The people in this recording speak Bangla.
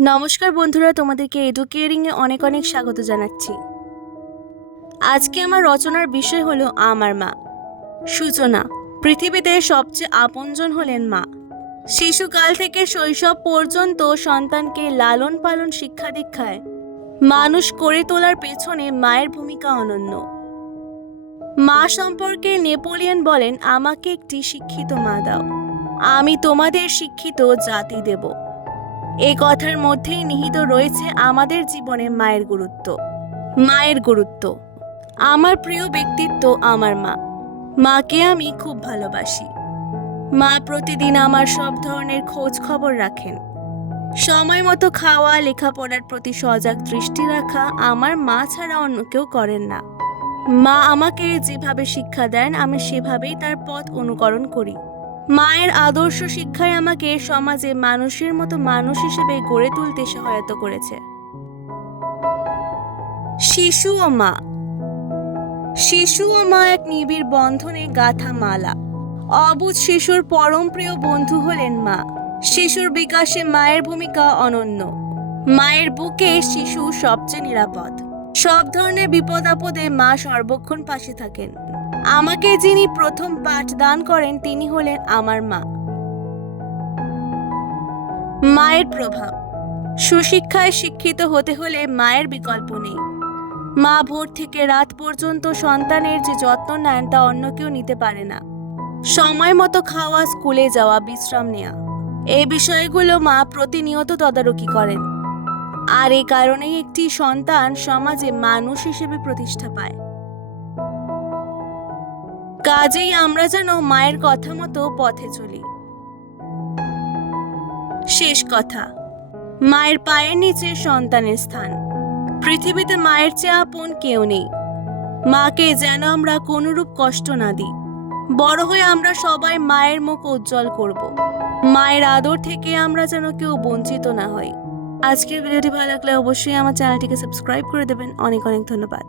নমস্কার বন্ধুরা, তোমাদেরকে এডুকেয়ারিংয়ে অনেক অনেক স্বাগত জানাচ্ছি। আজকে আমার রচনার বিষয় হলো আমার মা। সূচনা। পৃথিবীতে সবচেয়ে আপনজন হলেন মা। শিশুকাল থেকে শৈশব পর্যন্ত সন্তানকে লালন পালন শিক্ষা দীক্ষায় মানুষ করে তোলার পেছনে মায়ের ভূমিকা অনন্য। মা সম্পর্কে নেপোলিয়ন বলেন, আমাকে একটি শিক্ষিত মা দাও, আমি তোমাদের শিক্ষিত জাতি দেব। এই কথার মধ্যেই নিহিত রয়েছে আমাদের জীবনে মায়ের গুরুত্ব। মায়ের গুরুত্ব। আমার প্রিয় ব্যক্তিত্ব আমার মা। মাকে আমি খুব ভালোবাসি। মা প্রতিদিন আমার সব ধরনের খোঁজ খবর রাখেন। সময় মতো খাওয়া, লেখাপড়ার প্রতি সজাগ দৃষ্টি রাখা আমার মা ছাড়া অন্য কেউ করেন না। মা আমাকে যেভাবে শিক্ষা দেন আমি সেভাবেই তার পথ অনুকরণ করি। মায়ের আদর্শ শিক্ষায় আমাকে সমাজে মানুষের মতো মানুষ হিসেবে গড়ে তুলতে সহায়তা করেছে। শিশু ও মা। শিশু ও মা এক নিবিড় বন্ধনে গাঁথা মালা। অবুঝ শিশুর পরম প্রিয় বন্ধু হলেন মা। শিশুর বিকাশে মায়ের ভূমিকা অনন্য। মায়ের বুকে শিশু সবচেয়ে নিরাপদ। সব ধরনের বিপদ আপদে মা সর্বক্ষণ পাশে থাকেন। আমাকে যিনি প্রথম পাঠ দান করেন তিনি হলেন আমার মা। মায়ের প্রভাব। সুশিক্ষায় শিক্ষিত হতে হলে মায়ের বিকল্প নেই। মা ভোর থেকে রাত পর্যন্ত সন্তানের যে যত্ন নেন তা অন্য কেউ নিতে পারে না। সময় মতো খাওয়া, স্কুলে যাওয়া, বিশ্রাম নেওয়া, এই বিষয়গুলো মা প্রতিনিয়ত তদারকি করেন। আর এই কারণেই একটি সন্তান সমাজে মানুষ হিসেবে প্রতিষ্ঠা পায়। কাজেই আমরা যেন মায়ের কথা মতো পথে চলি। শেষ কথা। মায়ের পায়ের নিচে সন্তানের স্থান। পৃথিবীতে মায়ের চেয়ে আপন কেউ নেই। মাকে যেন আমরা কোনরূপ কষ্ট না দিই। বড় হয়ে আমরা সবাই মায়ের মুখ উজ্জ্বল করব। মায়ের আদর থেকে আমরা যেন কেউ বঞ্চিত না হই। আজকের ভিডিওটি ভালো লাগলে অবশ্যই আমার চ্যানেলটিকে সাবস্ক্রাইব করে দেবেন। অনেক অনেক ধন্যবাদ।